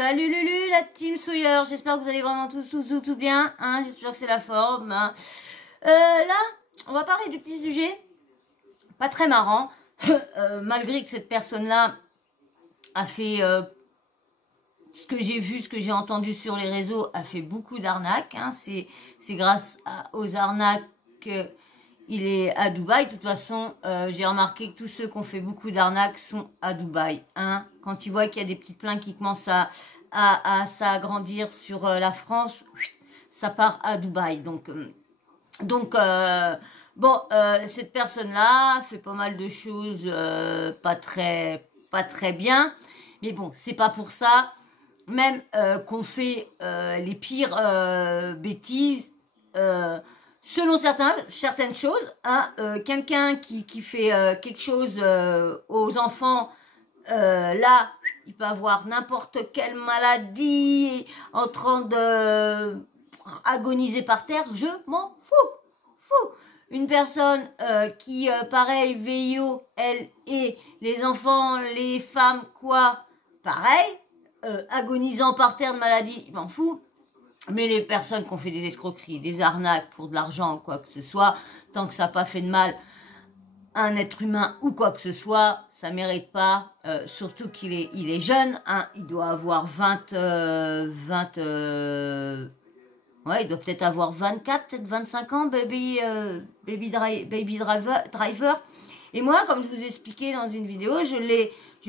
Salut Lulu, la team Sawyer, j'espère que vous allez vraiment tous bien, hein, j'espère que c'est la forme. Hein. Là, on va parler du petit sujet, pas très marrant, malgré que cette personne-là a fait, ce que j'ai vu, ce que j'ai entendu sur les réseaux, a fait beaucoup d'arnaques. Hein, c'est grâce aux arnaques qu'il est à Dubaï. De toute façon, j'ai remarqué que tous ceux qui ont fait beaucoup d'arnaques sont à Dubaï. Hein. Quand ils voient qu'il y a des petites plaintes qui commencent à s'agrandir sur la France, ça part à Dubaï. Donc bon, cette personne-là fait pas mal de choses pas très bien. Mais bon, c'est pas pour ça. Même qu'on fait les pires bêtises, selon certaines choses, hein, quelqu'un qui fait quelque chose aux enfants, là, il peut avoir n'importe quelle maladie, en train de agoniser par terre, je m'en fous. Une personne qui, pareil, VIO, elle et les enfants, les femmes, quoi, pareil, agonisant par terre de maladie, je m'en fous. Mais les personnes qui ont fait des escroqueries, des arnaques pour de l'argent ou quoi que ce soit, tant que ça n'a pas fait de mal à un être humain ou quoi que ce soit, ça mérite pas. Surtout qu'il est jeune, hein, il doit avoir 20 ouais, il doit peut-être avoir 24, peut-être 25 ans, baby driver. Et moi, comme je vous ai expliqué dans une vidéo, je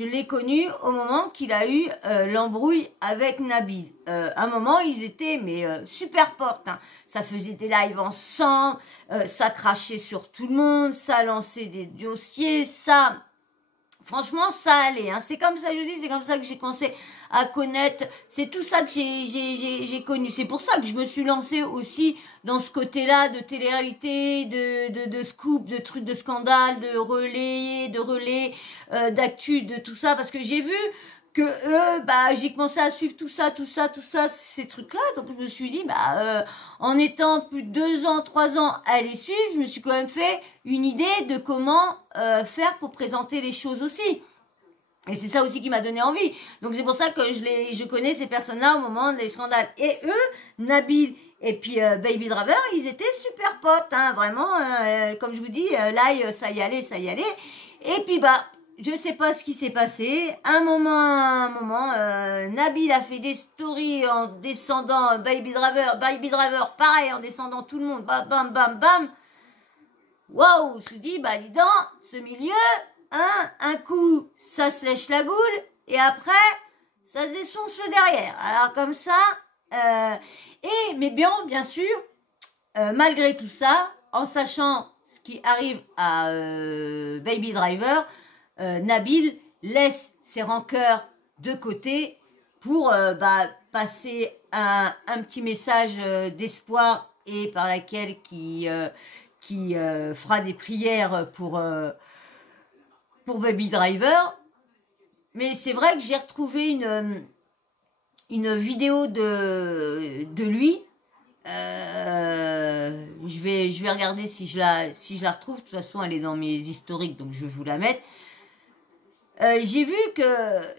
l'ai connu au moment qu'il a eu l'embrouille avec Nabil. À un moment, ils étaient super potes. Hein. Ça faisait des lives ensemble, ça crachait sur tout le monde, ça lançait des dossiers, ça... Franchement, ça allait. Hein. C'est comme ça, je vous dis, c'est comme ça que j'ai commencé à connaître. C'est tout ça que j'ai connu. C'est pour ça que je me suis lancée aussi dans ce côté-là de télé-réalité, de scoop, de trucs de scandale, de relais, d'actu, de tout ça. Parce que j'ai vu que j'ai commencé à suivre tout ça, ces trucs-là. Donc je me suis dit, en étant plus de 2 ans, 3 ans à les suivre, je me suis quand même fait une idée de comment faire pour présenter les choses aussi. Et c'est ça aussi qui m'a donné envie. Donc c'est pour ça que je connais ces personnes-là au moment des scandales. Et eux, Nabil et puis Baby Driver, ils étaient super potes, hein, vraiment. Comme je vous dis, là, ça y allait. Et puis je sais pas ce qui s'est passé. Un moment, Nabil a fait des stories en descendant Baby Driver, pareil, en descendant tout le monde, bam. Waouh, je me dis, dis donc, ce milieu, hein, un coup, ça se lèche la goule, et après, ça se défonce le derrière. Alors comme ça, mais bien sûr, malgré tout ça, en sachant ce qui arrive à Baby Driver, Nabil laisse ses rancœurs de côté pour passer un petit message d'espoir et par laquelle qui fera des prières pour Baby Driver. Mais c'est vrai que j'ai retrouvé une vidéo de lui. Je vais regarder si je la retrouve. De toute façon, elle est dans mes historiques, donc je vais vous la mettre. J'ai vu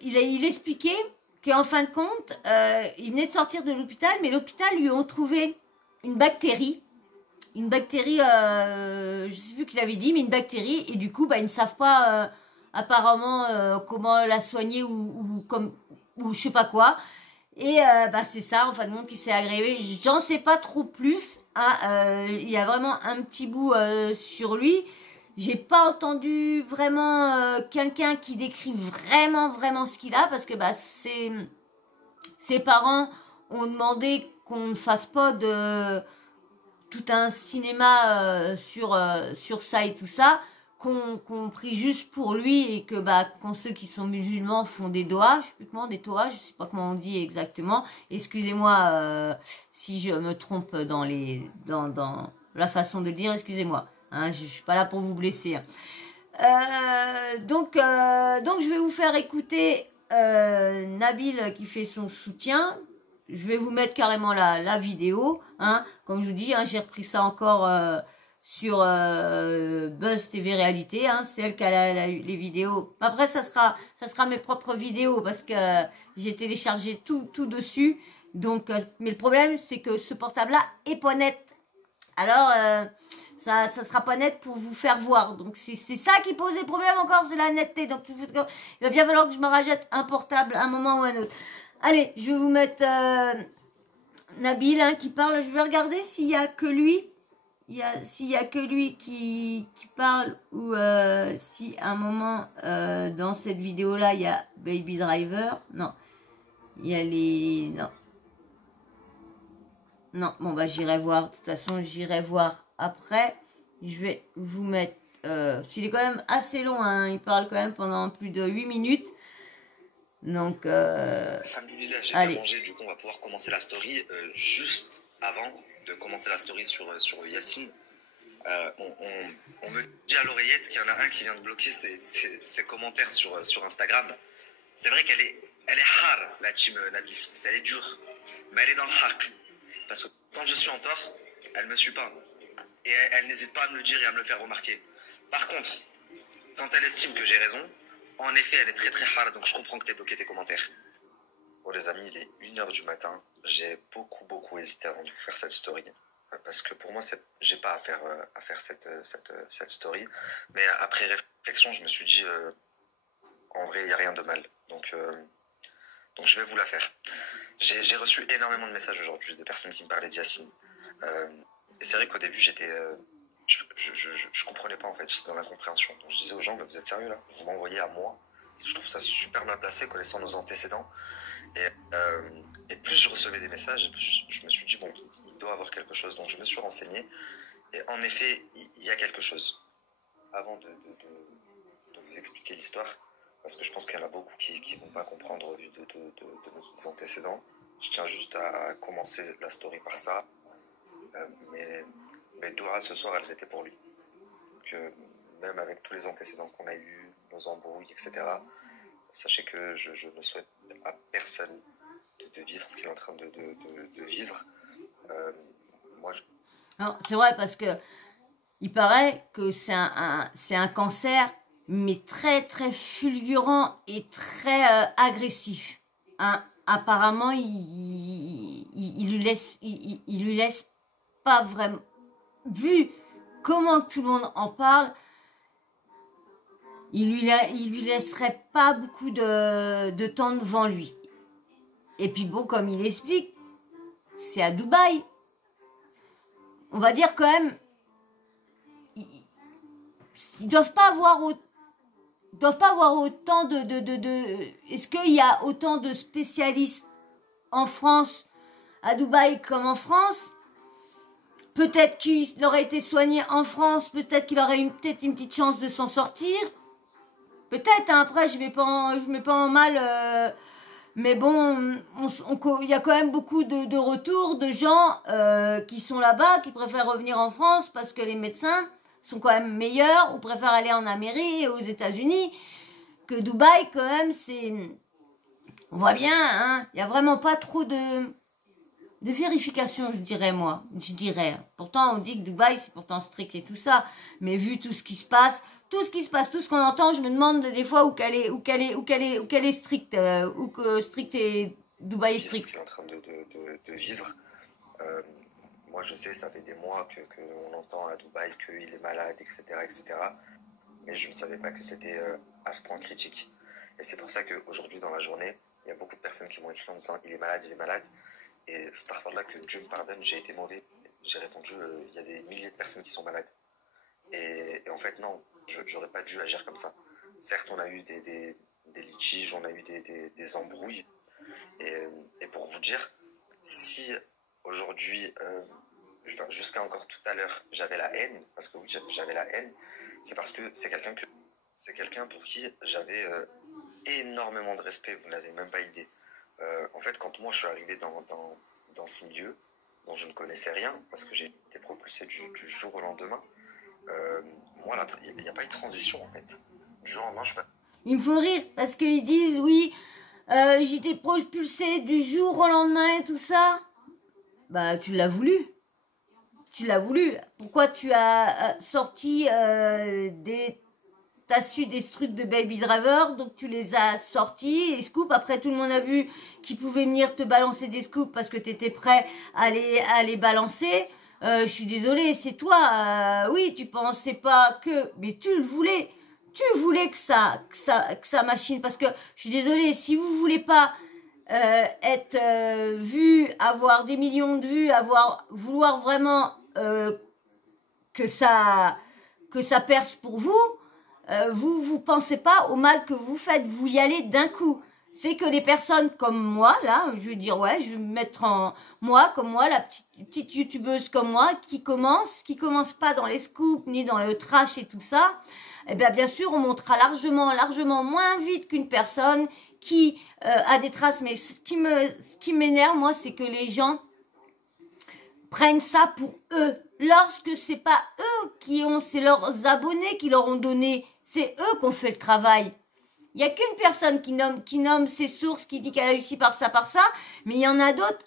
il expliquait qu'en fin de compte, il venait de sortir de l'hôpital, mais l'hôpital lui ont trouvé une bactérie, je sais plus qu'il avait dit, mais une bactérie, et du coup, ils ne savent pas apparemment comment la soigner ou je sais pas quoi. Et c'est ça, en fin de compte, qui s'est aggravé. J'en sais pas trop plus. Hein, il y a vraiment un petit bout sur lui. J'ai pas entendu vraiment quelqu'un qui décrit vraiment ce qu'il a, parce que ses parents ont demandé qu'on ne fasse pas de tout un cinéma sur ça et tout ça, qu'on prie juste pour lui, et que quand ceux qui sont musulmans font des doigts, je sais plus comment, des toas, je sais pas comment on dit exactement. Excusez-moi si je me trompe dans la façon de dire, excusez-moi. Hein, je suis pas là pour vous blesser. Hein. Donc je vais vous faire écouter Nabil qui fait son soutien. Je vais vous mettre carrément la vidéo. Hein. Comme je vous dis, hein, j'ai repris ça encore sur Buzz TV Réalité, hein, c'est elle qui a les vidéos. Après, ça sera mes propres vidéos parce que j'ai téléchargé tout dessus. Donc, mais le problème, c'est que ce portable-là est pas net. Alors, ça sera pas net pour vous faire voir. Donc, c'est ça qui pose des problèmes encore, c'est la netteté. Donc, il va bien falloir que je me rachète un portable à un moment ou à un autre. Allez, je vais vous mettre Nabil hein, qui parle. Je vais regarder s'il y a que lui. S'il y a que lui qui parle ou si à un moment dans cette vidéo là il y a Baby Driver. Non. Il y a les... Non, bon bah j'irai voir. De toute façon, j'irai voir après. Je vais vous mettre... il est quand même assez long, hein. Il parle quand même pendant plus de 8 minutes. Donc, j'ai bien mangé, du coup on va pouvoir commencer la story. Juste avant de commencer la story sur Yacine, on me dit à l'oreillette qu'il y en a un qui vient de bloquer ses commentaires sur Instagram. C'est vrai qu'elle est hard, la team Nabil Fix, elle est dure, mais elle est dans le haq. Parce que quand je suis en tort, elle me suit pas. Et elle n'hésite pas à me le dire et à me le faire remarquer. Par contre, quand elle estime que j'ai raison, en effet, elle est très très hard, donc je comprends que tu aies bloqué tes commentaires. Bon les amis, il est 1h du matin. J'ai beaucoup hésité avant de vous faire cette story. Parce que pour moi, j'ai pas à faire cette story. Mais après réflexion, je me suis dit, en vrai, il n'y a rien de mal. Donc je vais vous la faire. J'ai reçu énormément de messages aujourd'hui de personnes qui me parlaient d'Yacine. Et c'est vrai qu'au début, je comprenais pas en fait, j'étais dans l'incompréhension. Donc je disais aux gens, mais vous êtes sérieux là? Vous m'envoyez à moi? Je trouve ça super mal placé connaissant nos antécédents. Et plus je recevais des messages, et plus je me suis dit, bon, il doit avoir quelque chose. Donc je me suis renseigné. Et en effet, il y a quelque chose. Avant de vous expliquer l'histoire, parce que je pense qu'il y en a beaucoup qui ne vont pas comprendre au vu de nos antécédents, je tiens juste à commencer la story par ça. Mes doigts ce soir, elles étaient pour lui. Que même avec tous les antécédents qu'on a eus, nos embrouilles, etc., sachez que je ne souhaite à personne de vivre ce qu'il est en train de vivre. c'est vrai parce que il paraît que c'est un cancer, mais très très fulgurant et très agressif. Hein, apparemment, il lui laisse pas vraiment. Vu comment tout le monde en parle, il lui laisserait pas beaucoup de temps devant lui. Et puis bon, comme il explique, c'est à Dubaï. On va dire quand même, ils doivent pas avoir autant Est-ce qu'il y a autant de spécialistes en France, à Dubaï comme en France? Peut-être qu'il aurait été soigné en France, peut-être qu'il aurait peut-être une petite chance de s'en sortir. Peut-être, hein, après, je mets pas en mal, mais bon, il y a quand même beaucoup de retours de gens qui sont là-bas, qui préfèrent revenir en France parce que les médecins sont quand même meilleurs, ou préfèrent aller en Amérique et aux États-Unis, que Dubaï, quand même, on voit bien, hein, il n'y a vraiment pas trop de vérification, je dirais. Pourtant, on dit que Dubaï, c'est pourtant strict et tout ça. Mais vu tout ce qui se passe, tout ce qu'on entend, je me demande des fois où qu'elle est stricte, où que strict et Dubaï est strict. Ce qu'il est en train de vivre. Moi, je sais, ça fait des mois qu'on entend à Dubaï qu'il est malade, etc., etc. Mais je ne savais pas que c'était à ce point critique. Et c'est pour ça qu'aujourd'hui, dans la journée, il y a beaucoup de personnes qui m'ont écrit en me disant « il est malade ». Et c'est par là que Dieu me pardonne, j'ai été mauvais. J'ai répondu, il y a des milliers de personnes qui sont malades. Et en fait, non, j'aurais pas dû agir comme ça. Certes, on a eu des litiges, on a eu des embrouilles. Et pour vous dire, si aujourd'hui, jusqu'à encore tout à l'heure, j'avais la haine, parce que oui, j'avais la haine, c'est parce que c'est quelqu'un pour qui j'avais énormément de respect, vous n'avez même pas idée. En fait, quand moi je suis arrivé dans ce milieu, dont je ne connaissais rien, parce que j'ai été propulsé du jour au lendemain, moi, il n'y a pas eu de transition en fait. Du jour au lendemain, Il me faut rire, parce qu'ils disent, oui, j'étais propulsé du jour au lendemain et tout ça. Bah, tu l'as voulu. tu l'as voulu. Pourquoi tu as sorti t'as su des trucs de Baby Driver, donc tu les as sortis, les scoops. Après, tout le monde a vu qu'ils pouvaient venir te balancer des scoops parce que tu étais prêt à les balancer. Je suis désolée, c'est toi. Oui, tu pensais pas que... Mais tu le voulais. Tu voulais que ça machine. Parce que, je suis désolée, si vous voulez pas être vu, avoir des millions de vues, vouloir vraiment que ça perce pour vous, vous pensez pas au mal que vous faites, vous y allez d'un coup. C'est que les personnes comme moi, là, je vais dire, ouais, je vais me mettre en moi, comme moi, la petite youtubeuse comme moi, qui commence pas dans les scoops, ni dans le trash et tout ça, eh bien sûr, on montera largement moins vite qu'une personne qui a des traces. Mais ce qui m'énerve, moi, c'est que les gens prennent ça pour eux. Lorsque c'est pas eux c'est leurs abonnés qui leur ont donné, c'est eux qui ont fait le travail. Il y a qu'une personne qui nomme ses sources, qui dit qu'elle a réussi par ça, mais il y en a d'autres,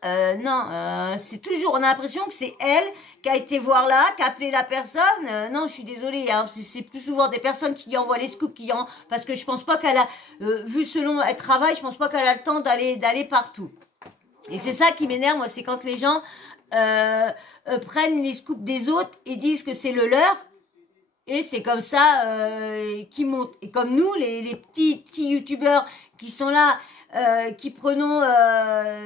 c'est toujours, on a l'impression que c'est elle qui a été voir là, qui a appelé la personne. Non, je suis désolée, hein, c'est plus souvent des personnes qui lui envoient les scoops, parce que je pense pas qu'elle a, vu selon elle travaille, je pense pas qu'elle a le temps d'aller partout. Et c'est ça qui m'énerve, moi, c'est quand les gens prennent les scoops des autres et disent que c'est le leur. Et c'est comme ça qui monte. Et comme nous, les petits youtubeurs qui sont là, qui prenons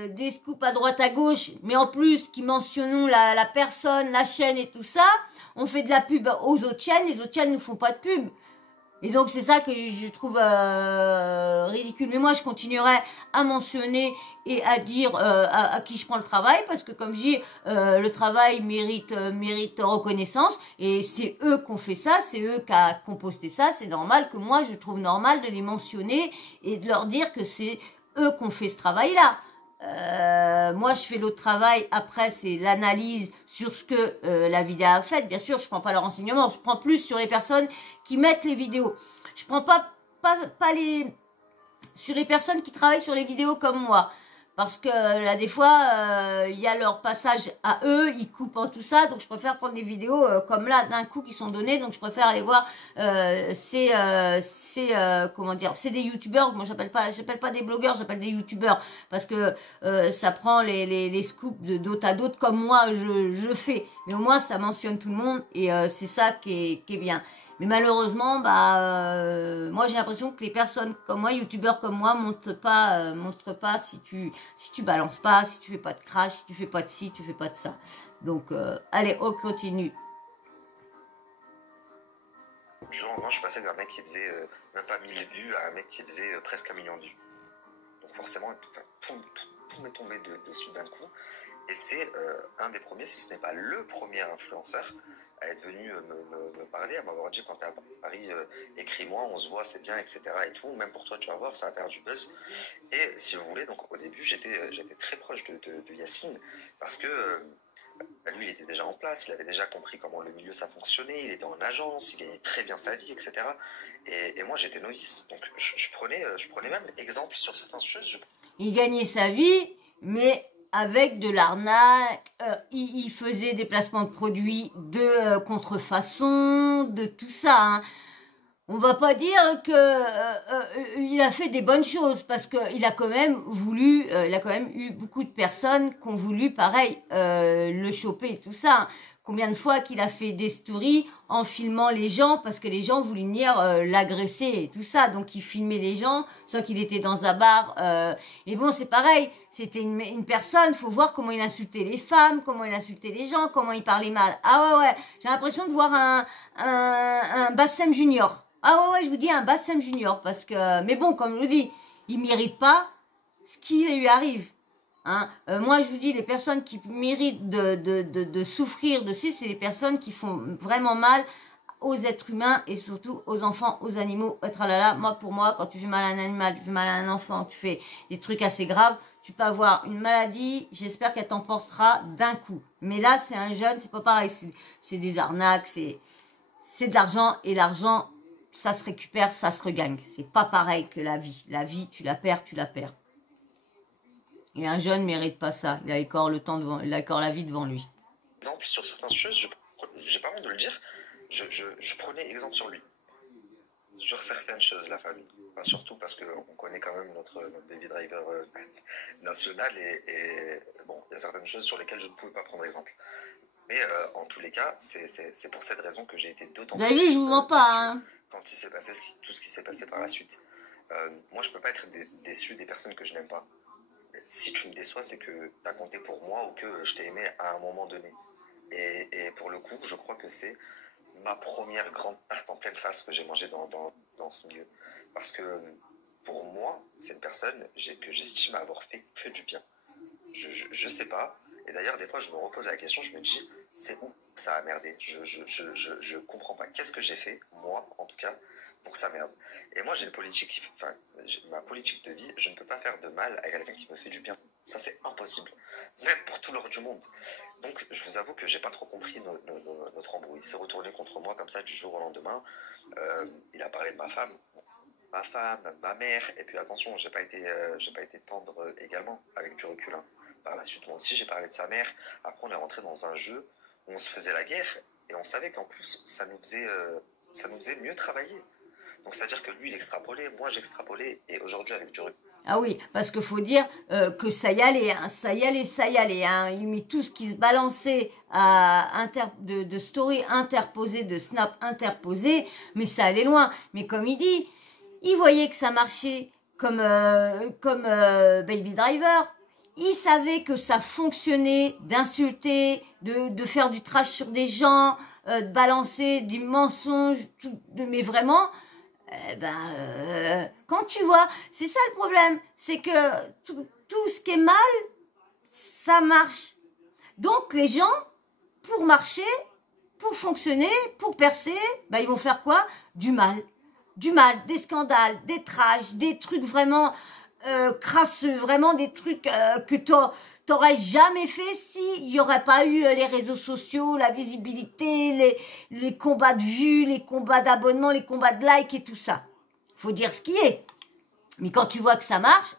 des scoops à droite à gauche, mais en plus qui mentionnons la personne, la chaîne et tout ça, on fait de la pub aux autres chaînes, les autres chaînes ne font pas de pub. Et donc c'est ça que je trouve ridicule. Mais moi je continuerai à mentionner et à dire à qui je prends le travail, parce que comme je dis, le travail mérite reconnaissance, et c'est eux qui ont fait ça, c'est eux qui ont posté ça. C'est normal que moi je trouve normal de les mentionner et de leur dire que c'est eux qui ont fait ce travail-là. Moi je fais l'autre travail, après c'est l'analyse sur ce que la vidéo a fait. Bien sûr je prends pas leur renseignement, je prends plus sur les personnes qui mettent les vidéos. Je prends pas sur les personnes qui travaillent sur les vidéos comme moi, parce que là des fois il y a leur passage à eux, ils coupent en tout ça, donc je préfère prendre des vidéos comme là d'un coup qui sont données. Donc je préfère aller voir comment dire, c'est des youtubeurs. Moi j'appelle pas des blogueurs, j'appelle des youtubeurs, parce que ça prend les scoops d'autres à d'autres comme moi je fais, mais au moins ça mentionne tout le monde, et c'est ça qui est bien. Mais malheureusement, moi j'ai l'impression que les personnes comme moi, youtubeurs comme moi, montrent pas si tu balances pas, si tu fais pas de crash, si tu fais pas de ci, tu fais pas de ça. Donc allez, on continue. Du jour au lendemain, je suis passé d'un mec qui faisait même pas 1000 vues à un mec qui faisait presque 1 million de vues. Donc forcément, tout m'est tombé dessus d'un coup. Et c'est un des premiers, si ce n'est pas le premier influenceur à être venu me parler, à m'avoir dit quand t'es à Paris, écris-moi, on se voit, c'est bien, etc. et tout. Même pour toi, tu vas voir, ça va faire du buzz. Et si vous voulez, donc au début, j'étais très proche de Yacine, parce que lui, il était déjà en place, il avait déjà compris comment le milieu ça fonctionnait, il était en agence, il gagnait très bien sa vie, etc. Et moi, j'étais novice. Donc je prenais même exemple sur certaines choses. Il gagnait sa vie, mais avec de l'arnaque, il faisait des placements de produits de contrefaçon, de tout ça. Hein. On va pas dire que il a fait des bonnes choses, parce que il a quand même voulu, il a quand même eu beaucoup de personnes qui ont voulu, pareil, le choper et tout ça. Combien de fois qu'il a fait des stories en filmant les gens, parce que les gens voulaient venir l'agresser et tout ça. Donc il filmait les gens, soit qu'il était dans un bar. Et bon, c'est pareil, c'était une personne, faut voir comment il insultait les femmes, comment il insultait les gens, comment il parlait mal. Ah ouais, j'ai l'impression de voir un Bassem Junior. Ah ouais, je vous dis un Bassem Junior, parce que... Mais bon, comme je vous dis, il mérite pas ce qui lui arrive. Hein. Moi, je vous dis, les personnes qui méritent de souffrir de ci, c'est les personnes qui font vraiment mal aux êtres humains, et surtout aux enfants, aux animaux. Tralala. Moi, pour moi, quand tu fais mal à un animal, tu fais mal à un enfant, tu fais des trucs assez graves, tu peux avoir une maladie, j'espère qu'elle t'emportera d'un coup. Mais là, c'est un jeune, c'est pas pareil, c'est des arnaques, c'est de l'argent, et l'argent, ça se récupère, ça se regagne. C'est pas pareil que la vie. La vie, tu la perds, tu la perds. Et un jeune ne mérite pas ça. Il a encore le temps devant, il a encore la vie devant lui. exemple sur certaines choses, j'ai pas honte de le dire, je prenais exemple sur lui. Sur certaines choses, la famille. Enfin, surtout parce qu'on connaît quand même notre baby driver national et bon, il y a certaines choses sur lesquelles je ne pouvais pas prendre exemple. Mais en tous les cas, c'est pour cette raison que j'ai été d'autant plus je vous mens pas, hein. Quand il s'est passé tout ce qui s'est passé par la suite. Moi, je peux pas être déçu des personnes que je n'aime pas. Si tu me déçois, c'est que tu as compté pour moi ou que je t'ai aimé à un moment donné. Et pour le coup, je crois que c'est ma première grande tarte en pleine face que j'ai mangée dans ce milieu. Parce que pour moi, c'est une personne que j'estime avoir fait que du bien. Je sais pas. Et d'ailleurs, des fois, je me repose la question, je me dis, c'est où ça a merdé? Je comprends pas. Qu'est-ce que j'ai fait, moi, en tout cas, pour que ça merde? Et moi, j'ai une politique, enfin, ma politique de vie, je ne peux pas faire de mal à quelqu'un qui me fait du bien. Ça, c'est impossible. Même pour tout l'or du monde. Donc, je vous avoue que j'ai pas trop compris notre embrouille. Il s'est retourné contre moi comme ça du jour au lendemain. Il a parlé de ma femme, ma mère, et puis attention, j'ai pas été tendre également, avec du recul. Hein. Par la suite, moi aussi, j'ai parlé de sa mère. Après, on est rentré dans un jeu où on se faisait la guerre, et on savait qu'en plus, ça nous faisait mieux travailler. Donc, c'est-à-dire que lui, il extrapolait, moi, j'extrapolais, et aujourd'hui, avec du recul. Ah oui, parce qu'il faut dire que ça y allait, hein, ça y allait, ça y allait. Hein. Il met tout ce qui se balançait de story interposées, de snap interposées, mais ça allait loin. Mais comme il dit, il voyait que ça marchait comme Baby Driver. Il savait que ça fonctionnait d'insulter, de faire du trash sur des gens, de balancer des mensonges, mais vraiment... quand tu vois, c'est ça le problème, c'est que tout ce qui est mal, ça marche. Donc les gens, pour marcher, pour fonctionner, pour percer, ils vont faire quoi? Du mal, des scandales, des trashs, des trucs vraiment crasseux, vraiment des trucs que t'aurais jamais fait s'il n'y aurait pas eu les réseaux sociaux, la visibilité, les combats de vues, les combats d'abonnements, les combats de likes et tout ça. Faut dire ce qui est. Mais quand tu vois que ça marche,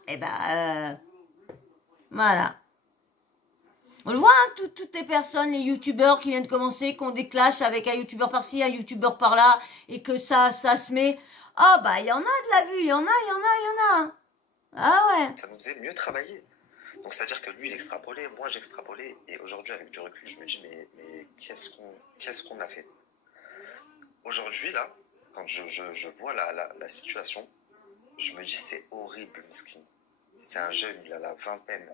voilà. On le voit, hein, toutes les personnes, les youtubeurs qui viennent de commencer, qui ont des clashs avec un youtubeur par-ci, un youtubeur par-là, et que ça se met. Il y en a de la vue, il y en a. Ah ouais. Ça nous faisait mieux travailler. Donc c'est-à-dire que lui, il extrapolait, moi j'extrapolais, et aujourd'hui, avec du recul, je me dis, mais qu'est-ce qu'on a fait? Aujourd'hui, là, quand je vois la situation, je me dis, c'est horrible, Miskin. C'est un jeune, il a la vingtaine,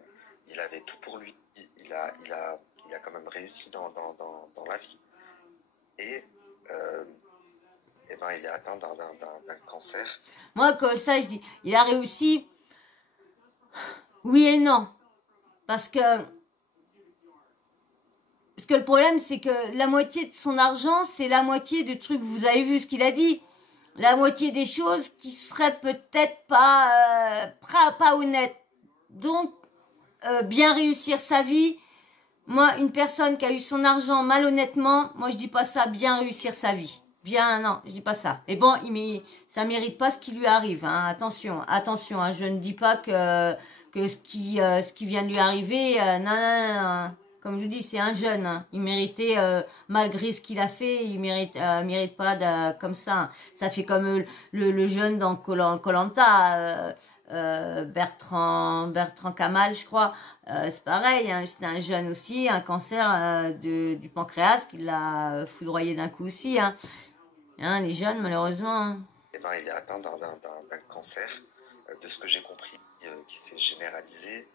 il avait tout pour lui, il a quand même réussi dans la vie. Et il est atteint d'un cancer. Moi, comme ça, je dis, il a réussi, oui et non. Parce que le problème, c'est que la moitié de son argent, c'est la moitié du truc, vous avez vu ce qu'il a dit, la moitié des choses qui seraient peut-être pas honnêtes. Donc, bien réussir sa vie, moi, une personne qui a eu son argent malhonnêtement, moi je dis pas ça, bien réussir sa vie. Bien, non, je dis pas ça. Et bon, ça mérite pas ce qui lui arrive. Hein. Attention, hein, je ne dis pas que ce qui vient de lui arriver, non. Comme je vous dis, c'est un jeune. Hein. Il méritait, malgré ce qu'il a fait, il mérite pas comme ça. Hein. Ça fait comme le jeune dans Koh-Lanta, Bertrand Kamal, je crois. C'est pareil, hein, c'était un jeune aussi, un cancer du pancréas qui l'a foudroyé d'un coup aussi. Hein. Hein, les jeunes, malheureusement. Hein. Il est atteint d'un cancer, de ce que j'ai compris, qui s'est généralisé.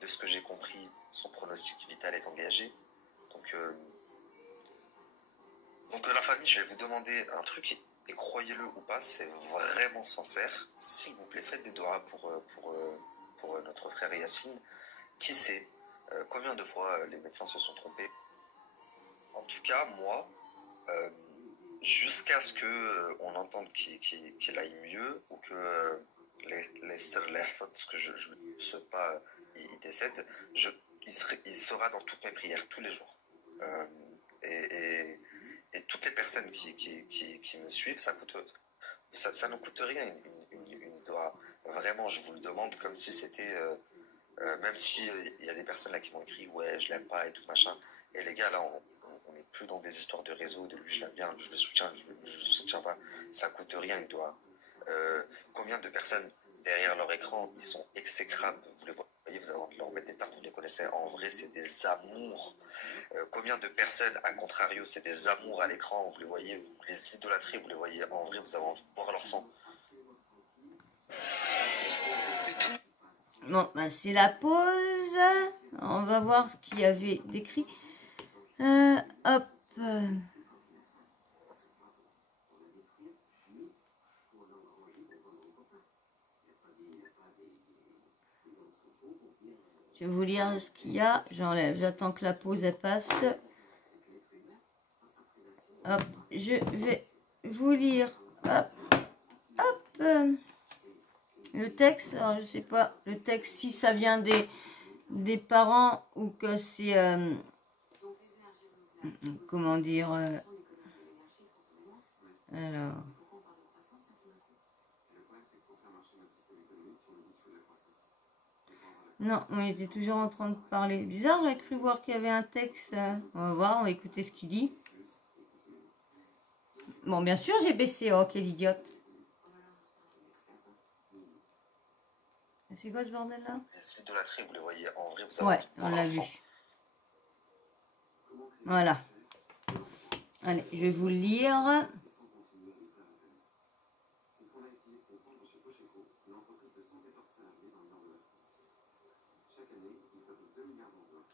De ce que j'ai compris, son pronostic vital est engagé. Donc la famille, je vais vous demander un truc, et croyez-le ou pas, c'est vraiment sincère. S'il vous plaît, faites des doigts pour notre frère Yacine. Qui sait combien de fois les médecins se sont trompés? En tout cas, moi, jusqu'à ce qu'on entende qu'il aille mieux, ou que ce que je ne souhaite pas, il décède, il sera dans toutes mes prières, tous les jours. Et toutes les personnes qui me suivent, ça ne coûte rien, une doigt. Vraiment, je vous le demande comme si c'était... même si il y a des personnes là qui m'ont écrit « Ouais, je l'aime pas » et tout machin. Et les gars, là, on n'est plus dans des histoires de réseau, de lui je l'aime bien, je le soutiens, je le soutiens pas. Ça coûte rien, il doit. Combien de personnes derrière leur écran, ils sont exécrables, vous les voyez, vous allez leur mettre des tartes, vous les connaissez, en vrai, c'est des amours. Combien de personnes, à contrario, c'est des amours à l'écran, vous les voyez, vous les idolâtrez, vous les voyez, en vrai, vous avez envie de boire leur sang. Bon, ben c'est la pause. On va voir ce qu'il y avait décrit. Hop. Je vais vous lire ce qu'il y a. J'enlève. J'attends que la pause elle passe. Hop. Je vais vous lire. Hop. Hop. Le texte. Alors, je sais pas. Le texte, si ça vient des parents ou que c'est... comment dire... alors... Non, on était toujours en train de parler. Bizarre, j'avais cru voir qu'il y avait un texte. On va voir, on va écouter ce qu'il dit. Bon, bien sûr, j'ai baissé. Oh, quelle idiote. C'est quoi ce bordel-là? Les idolâtrés, vous les voyez, en vrai, vous avez ouais, on l'a vu. Voilà. Allez, je vais vous le lire.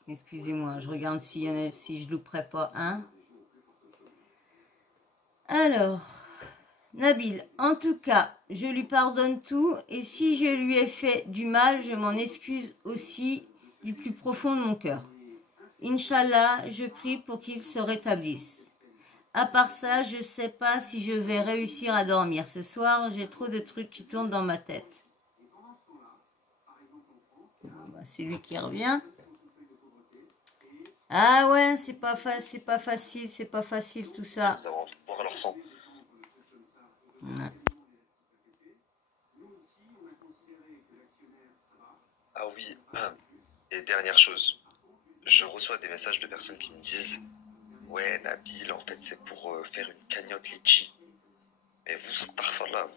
Excusez-moi, je regarde si je louperai pas un. Alors, Nabil, en tout cas, je lui pardonne tout et si je lui ai fait du mal, je m'en excuse aussi du plus profond de mon cœur. Inch'Allah, je prie pour qu'il se rétablisse. À part ça, je sais pas si je vais réussir à dormir ce soir, j'ai trop de trucs qui tournent dans ma tête. Bah, c'est lui qui revient. Ah ouais, c'est pas facile tout ça. Vous avez envie de boire leur sang. Ouais. Ah oui, et dernière chose, je reçois des messages de personnes qui me disent « Ouais, Nabil, en fait, c'est pour faire une cagnotte litchi. » Mais vous, starfallah,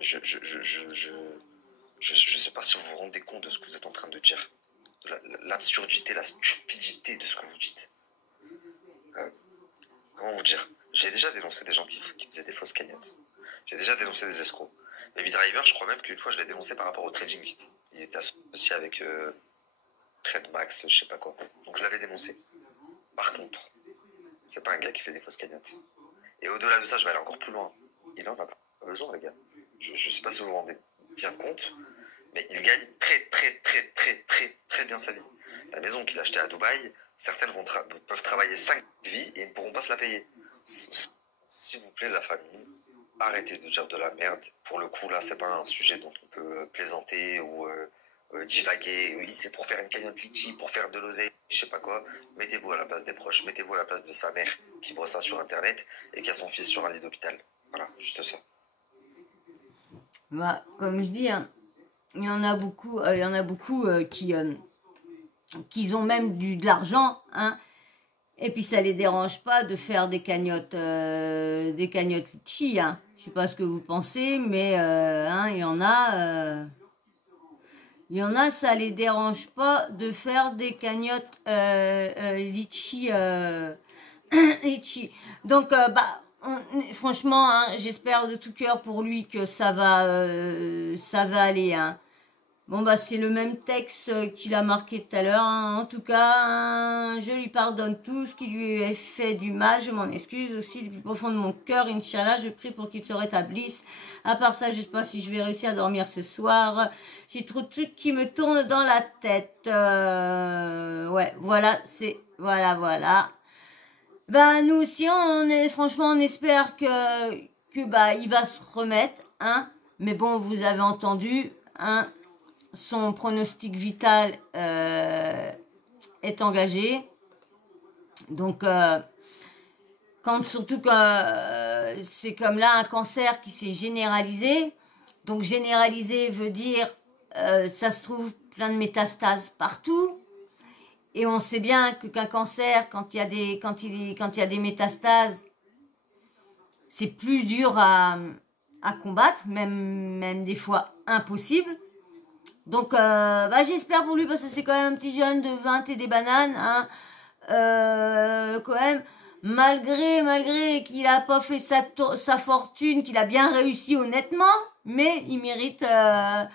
je sais pas si vous vous rendez compte de ce que vous êtes en train de dire. L'absurdité, la stupidité de ce que vous dites. Comment vous dire? J'ai déjà dénoncé des gens qui faisaient des fausses cagnottes. J'ai déjà dénoncé des escrocs. Baby Driver, je crois même qu'une fois, je l'ai dénoncé par rapport au trading. Il était associé avec Trademax, je sais pas quoi. Donc je l'avais dénoncé. Par contre, c'est pas un gars qui fait des fausses cagnottes. Et au-delà de ça, je vais aller encore plus loin. Il en a pas besoin, les gars. Je sais pas si vous vous rendez bien compte, mais il gagne très bien sa vie. La maison qu'il a achetée à Dubaï, certaines peuvent travailler 5 vies et ils ne pourront pas se la payer. S'il vous plaît, la famille, arrêtez de dire de la merde. Pour le coup, là, c'est pas un sujet dont on peut plaisanter ou divaguer. Oui, c'est pour faire une cagnotte litchi, pour faire de l'oseille, je sais pas quoi. Mettez-vous à la place des proches, mettez-vous à la place de sa mère qui voit ça sur Internet et qui a son fils sur un lit d'hôpital. Voilà, juste ça. Bah, comme je dis, hein, il y en a beaucoup, qui ont même de l'argent, hein, et puis ça les dérange pas de faire des cagnottes litchi, hein. Je sais pas ce que vous pensez, mais hein, il y en a, ça les dérange pas de faire des cagnottes litchi, litchi. Donc bah franchement, hein, j'espère de tout cœur pour lui que ça va aller, hein. Bon bah c'est le même texte qu'il a marqué tout à l'heure, hein. En tout cas, hein, je lui pardonne tout ce qui lui a fait du mal, je m'en excuse aussi du plus profond de mon cœur, Inch'Allah, je prie pour qu'il se rétablisse. À part ça, je sais pas si je vais réussir à dormir ce soir, j'ai trop de trucs qui me tournent dans la tête. Ouais, voilà, voilà. Bah nous aussi, franchement, on espère que bah il va se remettre, hein. Mais bon, vous avez entendu, hein. Son pronostic vital est engagé. Donc, surtout que c'est comme là un cancer qui s'est généralisé. Donc, généralisé veut dire, ça se trouve, plein de métastases partout. Et on sait bien qu'un cancer, quand il y a des métastases, c'est plus dur à combattre, même des fois impossible. Donc, j'espère pour lui, parce que c'est quand même un petit jeune de 20 et des bananes, hein. Quand même, malgré qu'il a pas fait sa fortune, qu'il a bien réussi honnêtement, mais il mérite pas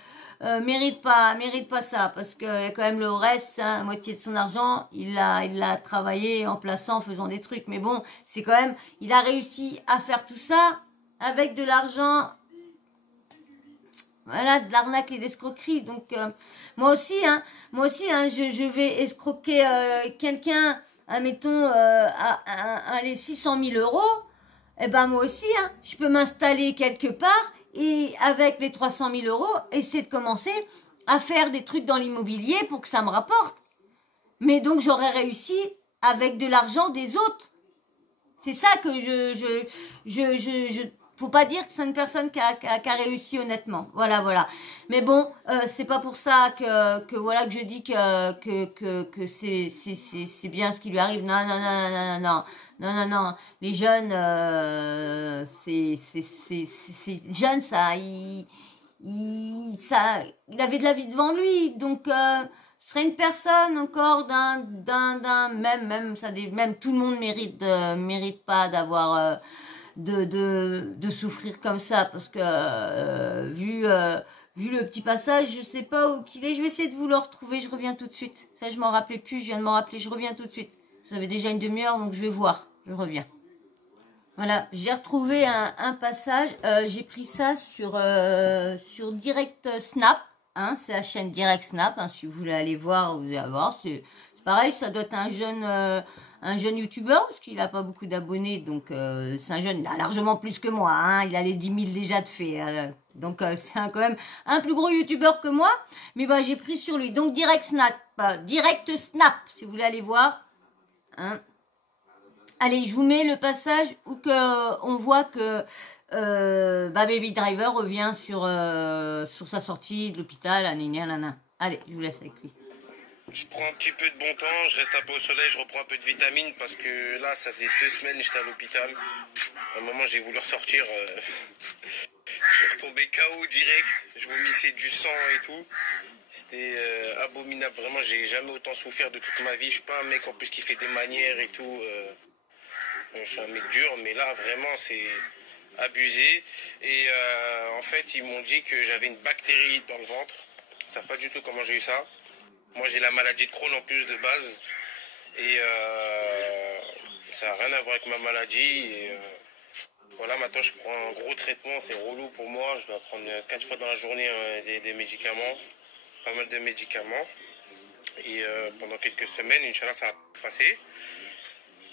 ça, parce que quand même le reste, hein, la moitié de son argent, il l'a travaillé en plaçant, en faisant des trucs. Mais bon, c'est quand même, il a réussi à faire tout ça avec de l'argent. Voilà, de l'arnaque et d'escroquerie. Donc, moi aussi, je vais escroquer quelqu'un, admettons, à les 600 000 euros. Eh ben, moi aussi, hein, je peux m'installer quelque part et avec les 300 000 euros, essayer de commencer à faire des trucs dans l'immobilier pour que ça me rapporte. Mais donc, j'aurais réussi avec de l'argent des autres. C'est ça que faut pas dire que c'est une personne qui a réussi honnêtement. Voilà. Mais bon, c'est pas pour ça que je dis que c'est bien ce qui lui arrive. Non. Les jeunes, c'est jeune ça. Il avait de la vie devant lui, donc ce serait une personne encore même tout le monde mérite pas d'avoir de souffrir comme ça, parce que vu le petit passage, je sais pas où qu'il est. Je vais essayer de vous le retrouver, je reviens tout de suite. Ça, je m'en rappelais plus, je viens de m'en rappeler, je reviens tout de suite. Ça fait déjà une demi-heure, donc je vais voir, je reviens. Voilà, j'ai retrouvé un passage, j'ai pris ça sur Direct Snap, hein, c'est la chaîne Direct Snap, hein, si vous voulez aller voir, vous allez voir, c'est pareil, ça doit être un jeune youtubeur, parce qu'il n'a pas beaucoup d'abonnés, donc c'est un jeune, il a largement plus que moi, hein, il a les 10 000 déjà de fait, donc c'est quand même un plus gros youtubeur que moi, mais j'ai pris sur lui, donc Direct Snap, si vous voulez aller voir, hein. Allez, je vous mets le passage où on voit que Baby Driver revient sur sa sortie de l'hôpital. Allez, je vous laisse avec lui. Je prends un petit peu de bon temps, je reste un peu au soleil, je reprends un peu de vitamines parce que là, ça faisait 2 semaines que j'étais à l'hôpital. À un moment, j'ai voulu ressortir. Je suis retombé KO direct. Je vomissais du sang et tout. C'était abominable. Vraiment, j'ai jamais autant souffert de toute ma vie. Je suis pas un mec en plus qui fait des manières et tout. Je suis un mec dur, mais là, vraiment, c'est abusé. Et en fait, ils m'ont dit que j'avais une bactérie dans le ventre. Ils savent pas du tout comment j'ai eu ça. Moi, j'ai la maladie de Crohn en plus de base. Et ça n'a rien à voir avec ma maladie. Et voilà, maintenant, je prends un gros traitement. C'est relou pour moi. Je dois prendre 4 fois dans la journée des médicaments. Pas mal de médicaments. Et pendant quelques semaines, Inch'Allah, ça va passer.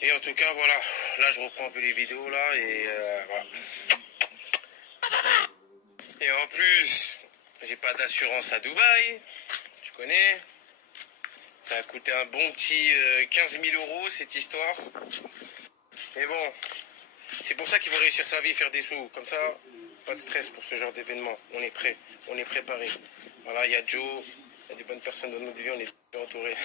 Et en tout cas, voilà. Là, je reprends un peu les vidéos, là. Et voilà. Et en plus, j'ai pas d'assurance à Dubaï. Tu connais? Ça a coûté un bon petit 15 000 euros, cette histoire. Mais bon, c'est pour ça qu'il faut réussir sa vie, faire des sous. Comme ça, pas de stress pour ce genre d'événement. On est prêt, on est préparé. Voilà, il y a Joe, il y a des bonnes personnes dans notre vie, on est bien entourés.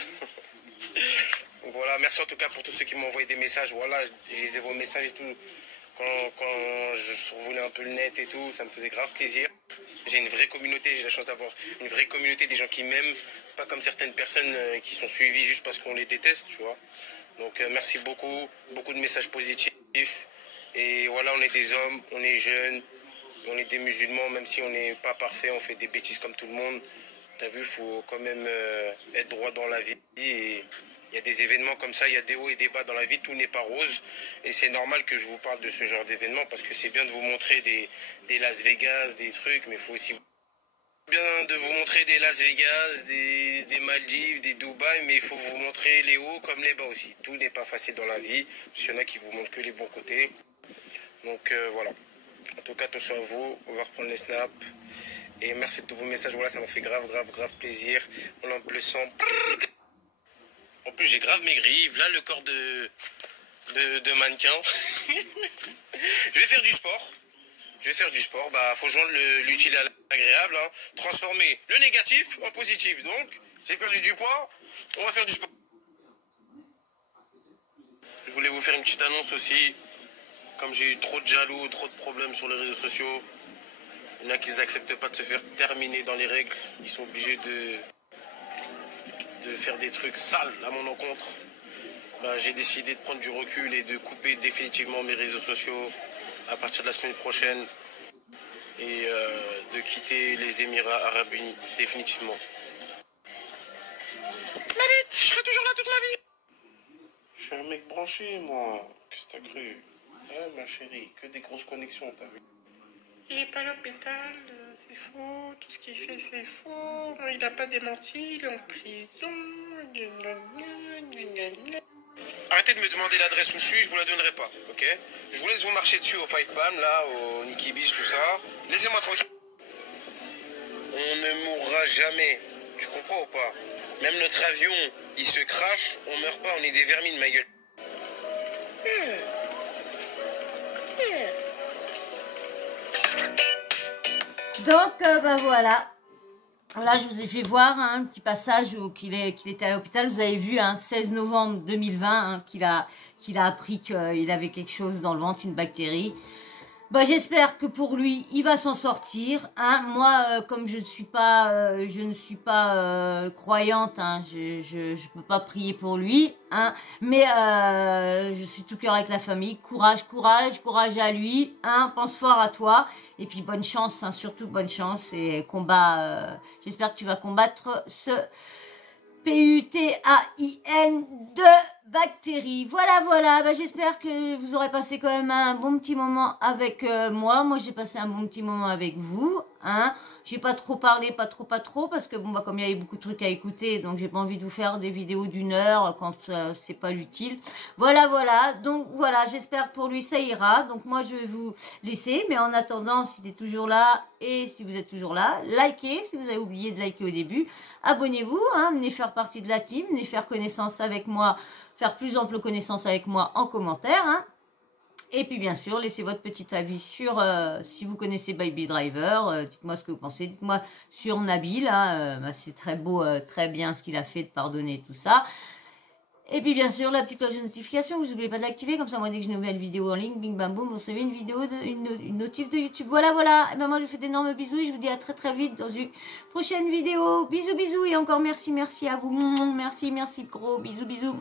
Donc voilà, merci en tout cas pour tous ceux qui m'ont envoyé des messages. Voilà, j'ai lisé vos messages et tout. Quand je survolais un peu le net et tout, ça me faisait grave plaisir. J'ai une vraie communauté, j'ai la chance d'avoir une vraie communauté, des gens qui m'aiment. C'est pas comme certaines personnes qui sont suivies juste parce qu'on les déteste, tu vois. Donc merci beaucoup, beaucoup de messages positifs. Et voilà, on est des hommes, on est jeunes, on est des musulmans, même si on n'est pas parfait, on fait des bêtises comme tout le monde. T'as vu, il faut quand même être droit dans la vie. Et il y a des événements comme ça, il y a des hauts et des bas dans la vie, tout n'est pas rose. Et c'est normal que je vous parle de ce genre d'événements parce que c'est bien de vous montrer des Las Vegas, des trucs, mais il faut aussi bien de vous montrer des Las Vegas, des Maldives, des Dubaï, mais il faut vous montrer les hauts comme les bas aussi. Tout n'est pas facile dans la vie, parce qu'il y en a qui vous montrent que les bons côtés. Donc voilà. En tout cas, attention à vous, on va reprendre les snaps. Et merci de tous vos messages, voilà, ça m'a fait grave plaisir. On en le sang. En plus, j'ai grave maigri. Là, le corps de mannequin. Je vais faire du sport. Faut joindre l'utile à l'agréable. Hein. Transformer le négatif en positif. Donc, j'ai perdu du poids. On va faire du sport. voulais vous faire une petite annonce aussi. Comme j'ai eu trop de jaloux, trop de problèmes sur les réseaux sociaux, il y en a qui n'acceptent pas de se faire terminer dans les règles. Ils sont obligés de faire des trucs sales à mon encontre. Bah, j'ai décidé de prendre du recul et de couper définitivement mes réseaux sociaux à partir de la semaine prochaine et de quitter les Émirats Arabes Unis définitivement. Ma vite, je serai toujours là toute ma vie. Je suis un mec branché, moi. Qu'est-ce que t'as cru? Ouais, ma chérie, que des grosses connexions, t'as vu? Il est pas à l'hôpital, c'est faux. Tout ce qu'il fait, c'est faux. Il a pas démenti, il est en prison. Arrêtez de me demander l'adresse où je suis, je vous la donnerai pas, ok? Je vous laisse vous marcher dessus au Five Palm, là, au Nikki Beach, tout ça. Laissez-moi tranquille. On ne mourra jamais, tu comprends ou pas? Même notre avion, il se crache, on meurt pas, on est des vermines, ma gueule. Donc, bah voilà. Là, je vous ai fait voir un petit passage où qu'il était à l'hôpital. Vous avez vu, 16 novembre 2020, qu'il a appris qu'il avait quelque chose dans le ventre, une bactérie. Bah, j'espère que pour lui, il va s'en sortir. Moi, comme je ne suis pas croyante, je peux pas prier pour lui. Mais je suis tout cœur avec la famille. Courage à lui. Pense fort à toi. Et puis bonne chance, surtout bonne chance et combat. J'espère que tu vas combattre ce PUTAIN de bactéries. Voilà. Bah, j'espère que vous aurez passé quand même un bon petit moment avec moi. Moi, j'ai passé un bon petit moment avec vous. J'ai pas trop parlé, pas trop, parce que bon, bah, comme il y avait beaucoup de trucs à écouter, donc j'ai pas envie de vous faire des vidéos d'1 heure quand c'est pas utile. Voilà. Donc voilà, j'espère que pour lui ça ira. Donc moi, je vais vous laisser, mais en attendant, si tu es toujours là et si vous êtes toujours là, likez. Si vous avez oublié de liker au début, abonnez-vous. Venez faire partie de la team, venez faire connaissance avec moi, faire plus ample connaissance avec moi en commentaire. Et puis bien sûr, laissez votre petit avis sur si vous connaissez Baby Driver, dites-moi ce que vous pensez, dites-moi sur Nabil, c'est très beau, très bien ce qu'il a fait de pardonner tout ça. Et puis bien sûr, la petite cloche de notification, vous n'oubliez pas de l'activer, comme ça moi dès que j'ai une nouvelle vidéo en ligne, bing bam boum, vous recevez une vidéo, une notif de YouTube. Voilà, et ben moi je vous fais d'énormes bisous et je vous dis à très vite dans une prochaine vidéo. Bisous et encore merci à vous, merci gros, bisous.